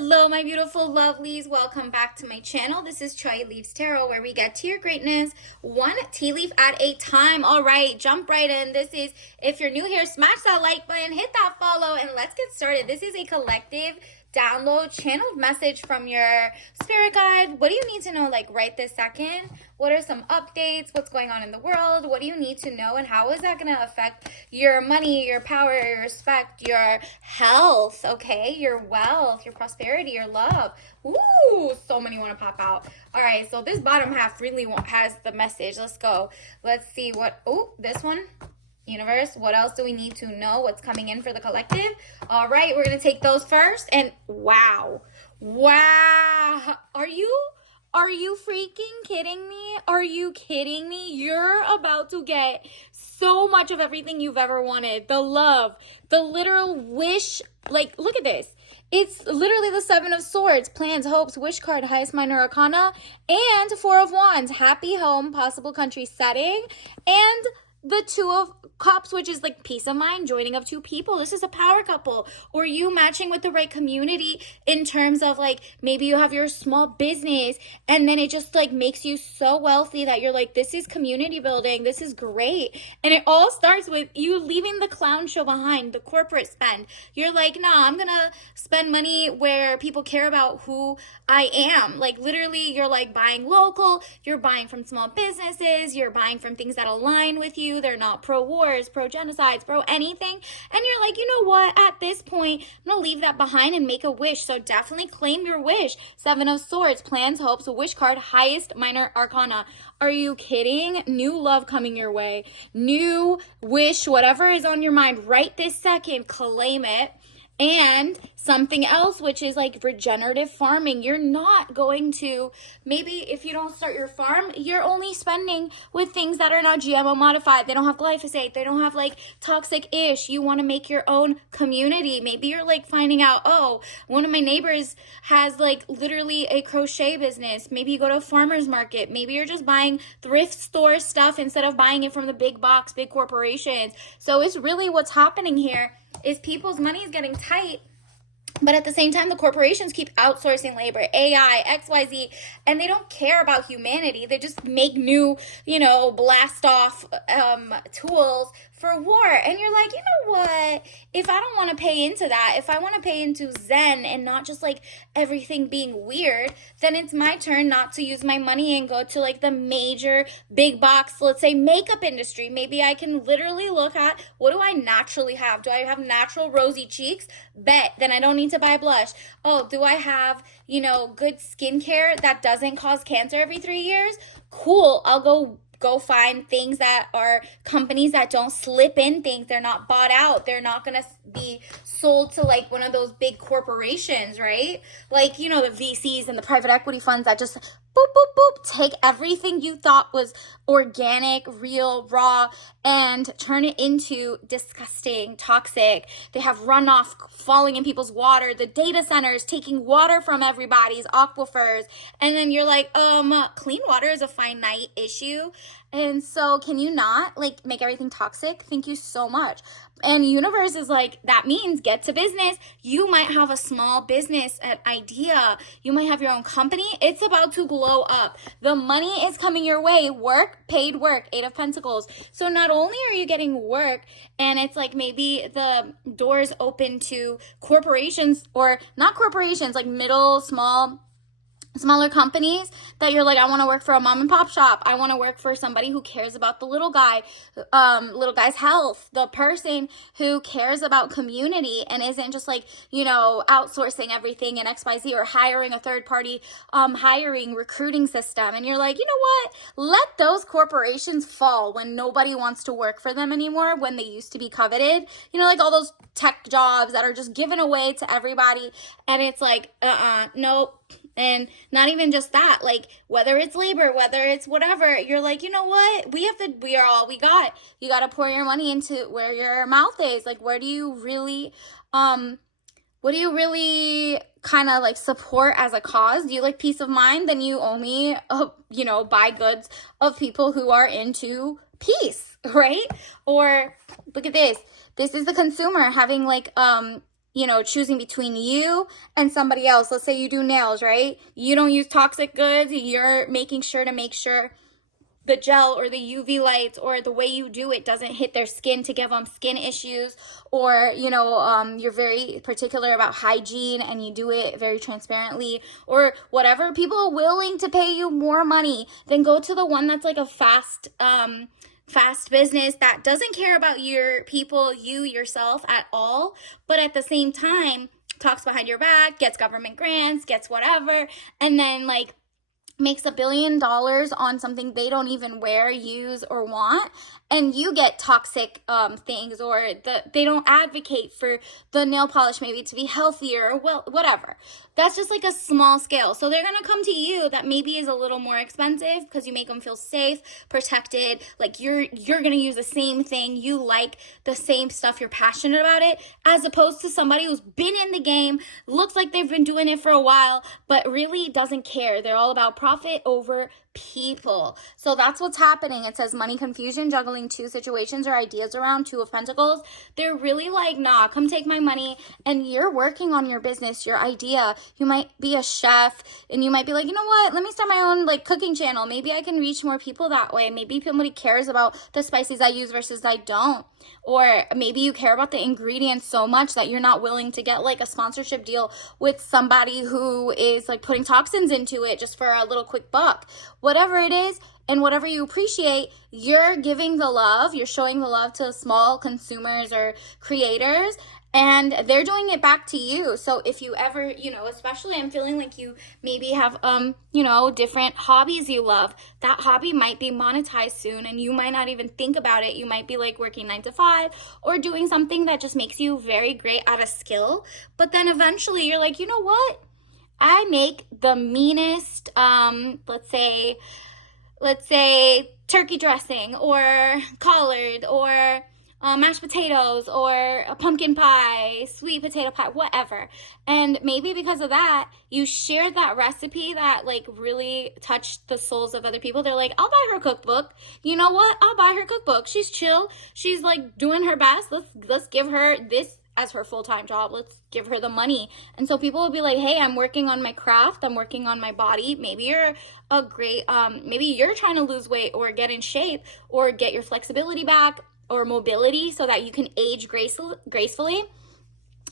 Hello, my beautiful lovelies. Welcome back to my channel. This is Choy Leaves Tarot, where we get to your greatness one tea leaf at a time. All right, jump right in. This is, if you're new here, smash that like button, hit that follow, and let's get started. This is a collective download channeled message from your spirit guide. What do you need to know, like, right this second? What are some updates? What's going on in the world? What do you need to know? And how is that going to affect your money, your power, your respect, your health, okay? Your wealth, your prosperity, your love. Ooh, so many want to pop out. All right, so this bottom half really has the message. Let's go. Let's see what, oh, this one. Universe, what else do we need to know? What's coming in for the collective? All right, we're going to take those first. And wow. Are you freaking kidding me? Are you kidding me? You're about to get so much of everything you've ever wanted. The love, the literal wish. Like, look at this. It's literally the Seven of Swords, plans, hopes, wish card, highest minor arcana, and Four of Wands, happy home, possible country setting, and the Two of Cups, which is like peace of mind, joining of two people. This is a power couple, or you matching with the right community in terms of like maybe you have your small business and then it just like makes you so wealthy that you're like, this is community building. This is great. And it all starts with you leaving the clown show behind, the corporate spend. You're like, nah, I'm gonna spend money where people care about who I am. Like literally you're like buying local, you're buying from small businesses, you're buying from things that align with you. They're not pro-wars, pro-genocides, pro-anything. And you're like, you know what? At this point, I'm going to leave that behind and make a wish. So definitely claim your wish. Seven of Swords, plans, hopes, a wish card, highest minor arcana. Are you kidding? New love coming your way. New wish, whatever is on your mind right this second, claim it. And something else, which is like regenerative farming. You're not going to, maybe if you don't start your farm, you're only spending with things that are not GMO modified. They don't have glyphosate. They don't have like toxic ish. You want to make your own community. Maybe you're like finding out, oh, one of my neighbors has like literally a crochet business. Maybe you go to a farmer's market. Maybe you're just buying thrift store stuff instead of buying it from the big box, big corporations. So it's really what's happening here is people's money is getting tight, but at the same time, the corporations keep outsourcing labor, AI, XYZ, and they don't care about humanity. They just make new, blast off tools for war. And you're like, you know what? If I don't want to pay into that, if I want to pay into Zen and not just like everything being weird, then it's my turn not to use my money and go to like the major big box, let's say makeup industry. Maybe I can literally look at what do I naturally have? Do I have natural rosy cheeks? Bet. Then I don't need to buy blush. Oh, do I have, good skincare that doesn't cause cancer every 3 years? Cool. I'll go find things that are companies that don't slip in things. They're not bought out. They're not going to be sold to like one of those big corporations, right? Like, the VCs and the private equity funds that just boop, boop, boop, take everything you thought was organic, real, raw, and turn it into disgusting, toxic. They have runoff falling in people's water, the data centers taking water from everybody's aquifers. And then you're like, clean water is a finite issue. And so can you not like make everything toxic? Thank you so much. And universe is like, that means get to business. You might have a small business idea. You might have your own company. It's about to blow up. The money is coming your way. Work, paid work, Eight of Pentacles. So not only are you getting work and it's like maybe the doors open to corporations or not corporations, like middle, smaller companies that you're like, I want to work for a mom and pop shop. I want to work for somebody who cares about the little guy's health, the person who cares about community and isn't just like, outsourcing everything in XYZ or hiring a third party, hiring recruiting system. And you're like, you know what? Let those corporations fall when nobody wants to work for them anymore, when they used to be coveted, like all those tech jobs that are just given away to everybody. And it's like, nope. And not even just that, like whether it's labor, whether it's whatever, you're like, you know what? We are all we got. You got to pour your money into where your mouth is. Like, where do you really, what do you really kind of like support as a cause? Do you like peace of mind? Then you only, buy goods of people who are into peace, right? Or look at this. This is the consumer having like, choosing between you and somebody else. Let's say you do nails, right? You don't use toxic goods. You're making sure to make sure the gel or the UV lights or the way you do it doesn't hit their skin to give them skin issues, or you're very particular about hygiene and you do it very transparently, or whatever. People are willing to pay you more money than go to the one that's like a fast business that doesn't care about your people, you yourself at all, but at the same time talks behind your back, gets government grants, gets whatever, and then like makes $1 billion on something they don't even wear, use, or want, and you get toxic things, or they don't advocate for the nail polish maybe to be healthier, or well, whatever. That's just like a small scale. So they're gonna come to you that maybe is a little more expensive because you make them feel safe, protected, like you're gonna use the same thing, you like the same stuff, you're passionate about it, as opposed to somebody who's been in the game, looks like they've been doing it for a while, but really doesn't care. They're all about profit over people. So that's what's happening. It says money confusion, juggling two situations or ideas around, Two of Pentacles. They're really like, nah, come take my money. And you're working on your business, your idea. You might be a chef and you might be like, you know what, let me start my own like cooking channel. Maybe I can reach more people that way. Maybe somebody cares about the spices I use versus I don't. Or maybe you care about the ingredients so much that you're not willing to get like a sponsorship deal with somebody who is like putting toxins into it just for a little quick buck. Whatever it is, and whatever you appreciate, you're giving the love, you're showing the love to small consumers or creators, and they're doing it back to you. So if you ever, especially I'm feeling like you maybe have, different hobbies you love, that hobby might be monetized soon and you might not even think about it. You might be like working 9 to 5 or doing something that just makes you very great at a skill. But then eventually you're like, you know what? I make the meanest, let's say turkey dressing or collard or mashed potatoes or a pumpkin pie, sweet potato pie, whatever. And maybe because of that, you shared that recipe that like really touched the souls of other people. They're like, I'll buy her cookbook. You know what? I'll buy her cookbook. She's chill. She's like doing her best. Let's give her this as her full-time job. Let's give her the money. And so people will be like, hey, I'm working on my craft. I'm working on my body. Maybe you're a great, maybe you're trying to lose weight or get in shape or get your flexibility back or mobility so that you can age gracefully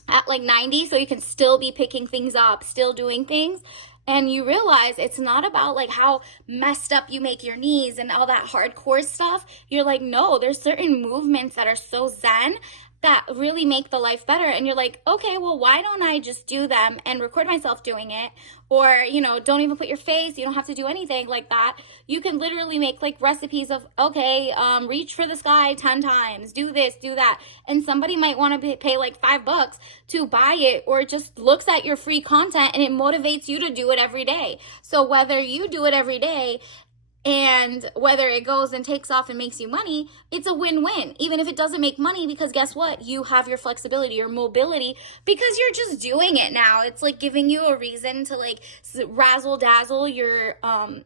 at like 90, so you can still be picking things up, still doing things. And you realize it's not about like how messed up you make your knees and all that hardcore stuff. You're like, no, there's certain movements that are so zen that really make the life better. And you're like, okay, well, why don't I just do them and record myself doing it? Or, don't even put your face. You don't have to do anything like that. You can literally make like recipes of, okay, reach for the sky 10 times, do this, do that. And somebody might want to pay like $5 to buy it, or just looks at your free content and it motivates you to do it every day. So whether you do it every day and whether it goes and takes off and makes you money, it's a win-win, even if it doesn't make money, because guess what? You have your flexibility, your mobility, because you're just doing it now. It's like giving you a reason to like razzle dazzle your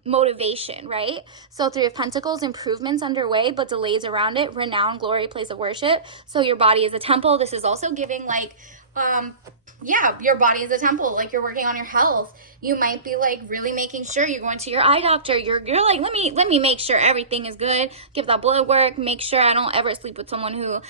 motivation, right? So Three of Pentacles, improvements underway, but delays around it. Renown, glory, place of worship. So your body is a temple. This is also giving like, your body is a temple. Like you're working on your health. You might be like really making sure you're going to your eye doctor. You're like, let me make sure everything is good. Give that blood work. Make sure I don't ever sleep with someone who,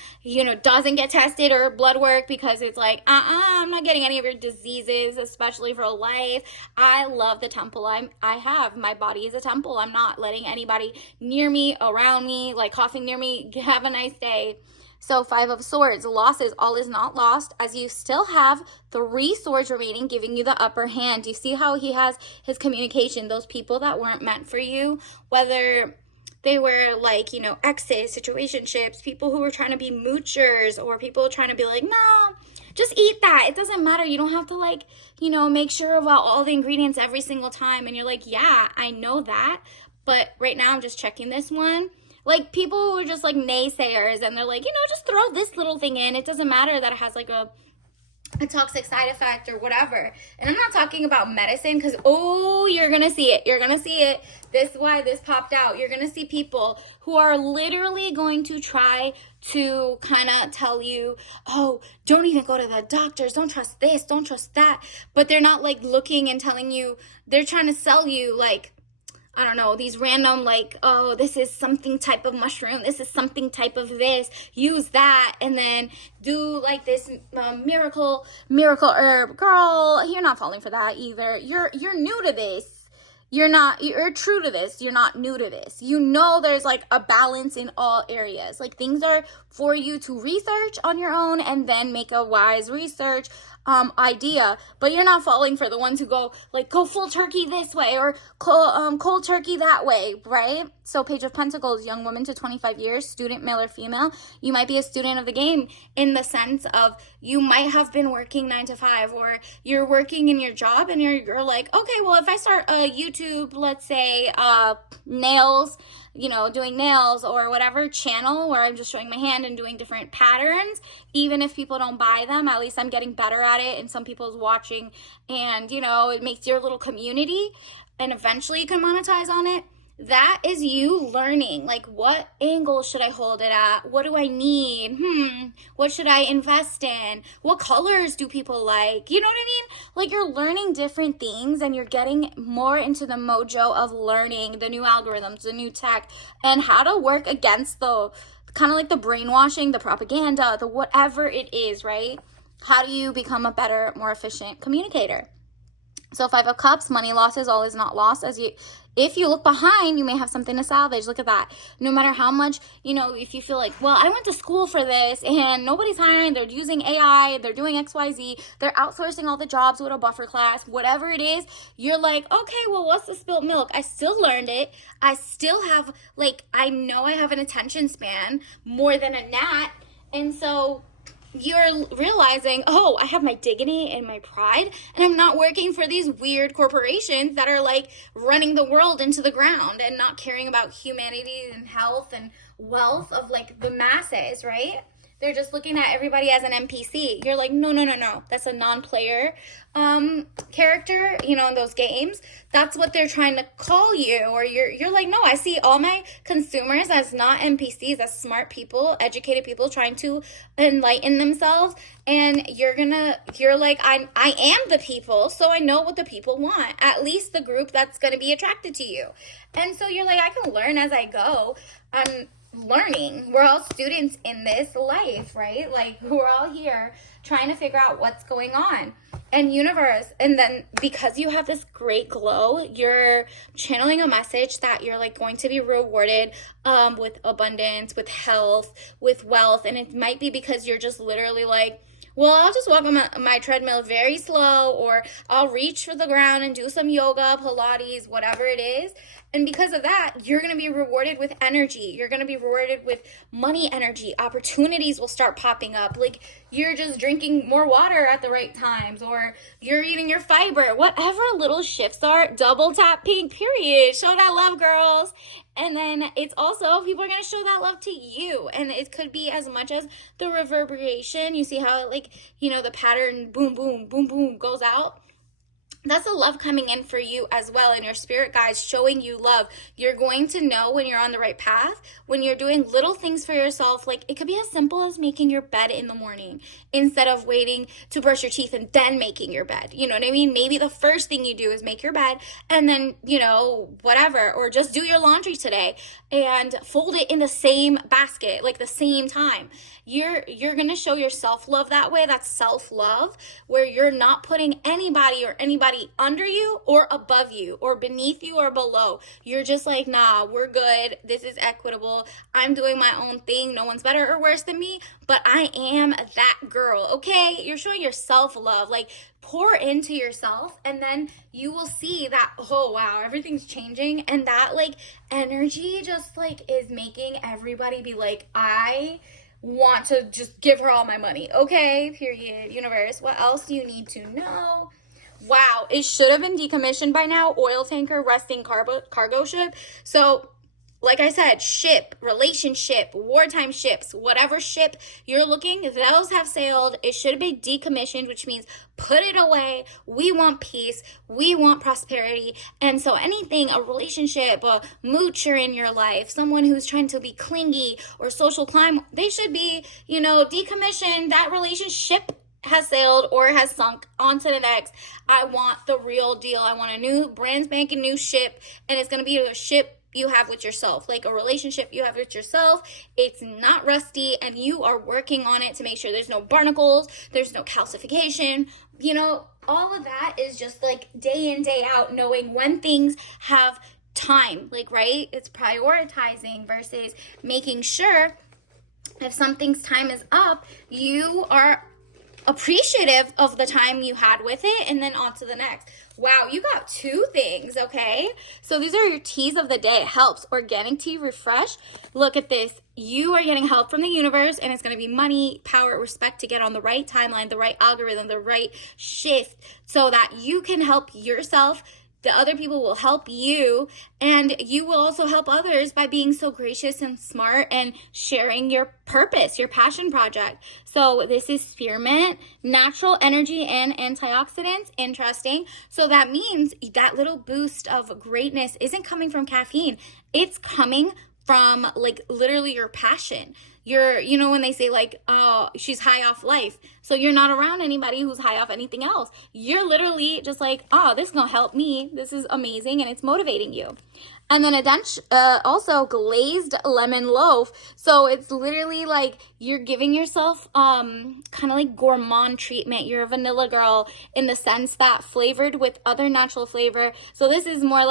doesn't get tested or blood work, because it's like, I'm not getting any of your diseases, especially for life. I love the temple I have. My body is a temple. I'm not letting anybody near me, around me, like coughing near me. Have a nice day. So 5 of Swords, losses, all is not lost, as you still have 3 swords remaining, giving you the upper hand. You see how he has his communication, those people that weren't meant for you, whether they were like, exes, situationships, people who were trying to be moochers, or people trying to be like, no, just eat that. It doesn't matter. You don't have to like, make sure about all the ingredients every single time. And you're like, yeah, I know that. But right now I'm just checking this one. Like people who are just like naysayers and they're like, just throw this little thing in. It doesn't matter that it has like a a toxic side effect or whatever. And I'm not talking about medicine, because, oh, you're going to see it. You're going to see it. This is why this popped out. You're going to see people who are literally going to try to kind of tell you, oh, don't even go to the doctors. Don't trust this. Don't trust that. But they're not like looking and telling you, they're trying to sell you like, I don't know, these random like, oh, this is something type of mushroom, this is something type of this, use that, and then do like this miracle herb. Girl, you're not falling for that either. You're new to this. You're true to this. You're not new to this. You know there's like a balance in all areas. Like things are for you to research on your own and then make a wise research idea, but you're not falling for the ones who go full turkey this way or cold turkey that way, right? So Page of Pentacles, young woman to 25 years, student, male or female. You might be a student of the game in the sense of you might have been working 9 to 5, or you're working in your job and you're like, okay, well, if I start a YouTube, let's say nails, doing nails or whatever channel where I'm just showing my hand and doing different patterns, even if people don't buy them, at least I'm getting better at it and some people's watching, and it makes your little community, and eventually you can monetize on it. That is you learning, like, what angle should I hold it at? What do I need? What should I invest in? What colors do people like? You know what I mean? Like, you're learning different things and you're getting more into the mojo of learning the new algorithms, the new tech, and how to work against the kind of like the brainwashing, the propaganda, the whatever it is, right? How do you become a better, more efficient communicator? So 5 of Cups, money losses, all is not lost. If you look behind, you may have something to salvage. Look at that. No matter how much, if you feel like, well, I went to school for this and nobody's hiring, they're using AI, they're doing XYZ, they're outsourcing all the jobs with a buffer class, whatever it is, you're like, okay, well, what's the spilt milk? I still learned it. I still have, I know I have an attention span more than a gnat. And so you're realizing, oh, I have my dignity and my pride, and I'm not working for these weird corporations that are running the world into the ground and not caring about humanity and health and wealth of the masses, right? They're just looking at everybody as an NPC. You're like, no. That's a non-player character, in those games. That's what they're trying to call you. Or you're like, no, I see all my consumers as not NPCs, as smart people, educated people trying to enlighten themselves. And you're like, I am the people, so I know what the people want. At least the group that's going to be attracted to you. And so you're like, I can learn as I go. Learning. We're all students in this life, right? We're all here trying to figure out what's going on. And universe, and then because you have this great glow, you're channeling a message that you're going to be rewarded with abundance, with health, with wealth. And it might be because you're just literally well, I'll just walk on my treadmill very slow, or I'll reach for the ground and do some yoga, Pilates, whatever it is. And because of that, you're going to be rewarded with energy. You're going to be rewarded with money energy. Opportunities will start popping up. You're just drinking more water at the right times, or you're eating your fiber. Whatever little shifts are, double tap pink, period. Show that love, girls. And then it's also, people are going to show that love to you. And it could be as much as the reverberation. You see how the pattern, boom, boom, boom, boom, goes out. That's the love coming in for you as well, and your spirit guides showing you love. You're going to know when you're on the right path, when you're doing little things for yourself. It could be as simple as making your bed in the morning instead of waiting to brush your teeth and then making your bed. You know what I mean? Maybe the first thing you do is make your bed, and then, whatever, or just do your laundry today and fold it in the same basket, the same time. You're going to show your self-love that way. That's self-love, where you're not putting anybody under you or above you or beneath you or below. You're just nah, we're good. This is equitable. I'm doing my own thing. No one's better or worse than me, but I am that girl, okay? You're showing your self-love. Pour into yourself, and then you will see that, oh, wow, everything's changing. And that, energy just, is making everybody be I want to just give her all my money. Okay, period. Universe, what else do you need to know? Wow, it should have been decommissioned by now. Oil tanker, resting cargo ship. So like I said, ship, relationship, wartime ships, whatever ship you're looking, those have sailed. It should be decommissioned, which means put it away. We want peace. We want prosperity. And so anything, a relationship, a moocher in your life, someone who's trying to be clingy or social climb, they should be, decommissioned. That relationship has sailed or has sunk. On to the next. I want the real deal. I want a new, brand spanking new ship, and it's going to be a ship you have with yourself, like a relationship you have with yourself. It's not rusty, and you are working on it to make sure there's no barnacles, there's no calcification. All of that is just like day in, day out, knowing when things have time, right? It's prioritizing versus making sure if something's time is up, you are appreciative of the time you had with it, and then on to the next. Wow, you got 2 things, okay? So these are your teas of the day. It helps. Organic tea, refresh. Look at this. You are getting help from the universe, and it's going to be money, power, respect to get on the right timeline, the right algorithm, the right shift, so that you can help yourself. The other people will help you, and you will also help others by being so gracious and smart and sharing your purpose, your passion project. So this is spearmint, natural energy and antioxidants. Interesting. So that means that little boost of greatness isn't coming from caffeine. It's coming from literally your passion. When they say oh, she's high off life. So you're not around anybody who's high off anything else. You're literally just oh, this is going to help me. This is amazing. And it's motivating you. And then also glazed lemon loaf. So it's literally you're giving yourself kind of gourmand treatment. You're a vanilla girl in the sense that flavored with other natural flavor. So this is more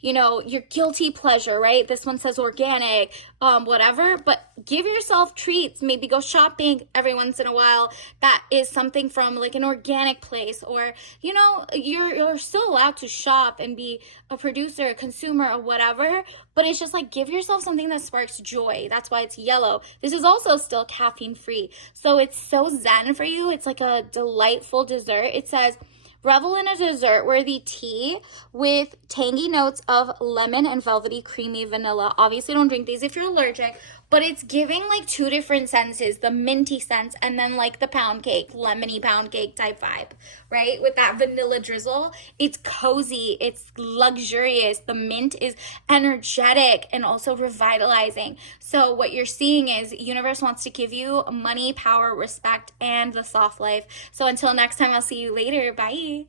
your guilty pleasure, right? This one says organic, whatever. But give yourself treats. Maybe go shopping every once in a while. That is something from an organic place. Or, you're still allowed to shop and be a producer, a consumer, or whatever, but it's just give yourself something that sparks joy. That's why it's yellow. This is also still caffeine free, so it's so zen for you. It's like a delightful dessert. It says, revel in a dessert-worthy tea with tangy notes of lemon and velvety creamy vanilla. Obviously, don't drink these if you're allergic, but it's giving 2 different senses, the minty sense and then the pound cake, lemony pound cake type vibe, right? With that vanilla drizzle. It's cozy, it's luxurious. The mint is energetic and also revitalizing. So what you're seeing is universe wants to give you money, power, respect, and the soft life. So until next time, I'll see you later. Bye.